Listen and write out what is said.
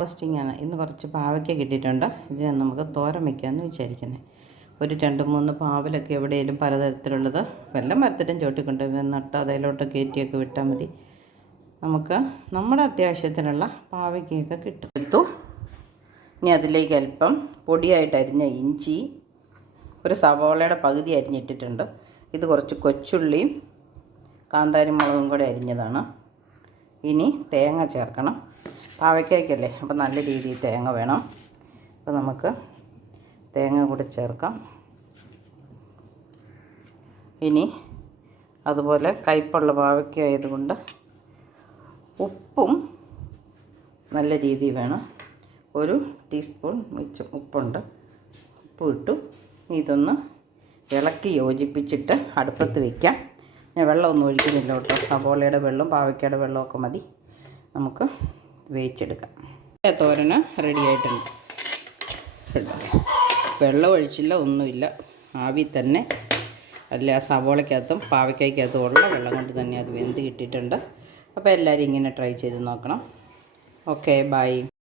റോസ്റ്റിംഗാണ്. ഇന്ന് കുറച്ച് പാവയ്ക്ക കിട്ടിയിട്ടുണ്ട്. ഇതിനെ നമുക്ക് തോരൻ വയ്ക്കാമെന്ന് വിചാരിക്കുന്നത്. ഒരു 2-3 പാവലൊക്കെ എവിടെയെങ്കിലും പലതരത്തിലുള്ളത് വല്ല മരത്തിട്ടും ചോട്ടിക്കൊണ്ട് നട്ട് അതിലോട്ട് കയറ്റിയൊക്കെ വിട്ടാൽ മതി. നമുക്ക് നമ്മുടെ അത്യാവശ്യത്തിനുള്ള പാവയ്ക്കയൊക്കെ കിട്ടും. ഇനി അതിലേക്ക് അല്പം പൊടിയായിട്ട് അരിഞ്ഞ ഇഞ്ചി, ഒരു സവോളയുടെ പകുതി അരിഞ്ഞിട്ടിട്ടുണ്ട്. ഇത് കുറച്ച് കൊച്ചുള്ളിയും കാന്താരി മുളകും കൂടെ അരിഞ്ഞതാണ്. ഇനി തേങ്ങ ചേർക്കണം. പാവയ്ക്കല്ലേ, അപ്പോൾ നല്ല രീതിയിൽ തേങ്ങ വേണം. അപ്പോൾ നമുക്ക് തേങ്ങ കൂടെ ചേർക്കാം. ഇനി അതുപോലെ കയ്പുള്ള പാവയ്ക്ക ആയതുകൊണ്ട് ഉപ്പും നല്ല രീതിയിൽ വേണം. 1 ടീസ്പൂൺ വെച്ച് ഉപ്പുണ്ട്. ഉപ്പ് ഇട്ടു. ഇതൊന്ന് ഇളക്കി യോജിപ്പിച്ചിട്ട് അടുപ്പത്ത് വയ്ക്കാം. ഞാൻ വെള്ളമൊന്നും ഒഴിക്കുന്നില്ല കേട്ടോ. സവോളയുടെ വെള്ളം പാവയ്ക്കയുടെ വെള്ളമൊക്കെ മതി. നമുക്ക് വേവിച്ചെടുക്കാം. തോരന് റെഡി ആയിട്ടുണ്ട്. വെള്ളം ഒഴിച്ചില്ല, ഒന്നുമില്ല. ആവി തന്നെ അല്ല, സവോളയ്ക്കകത്തും പാവയ്ക്കകത്തും ഉള്ള വെള്ളം കൊണ്ട് തന്നെ അത് വെന്ത് കിട്ടിയിട്ടുണ്ട്. അപ്പോൾ എല്ലാവരും ഇങ്ങനെ ട്രൈ ചെയ്ത് നോക്കണം. Okay, by.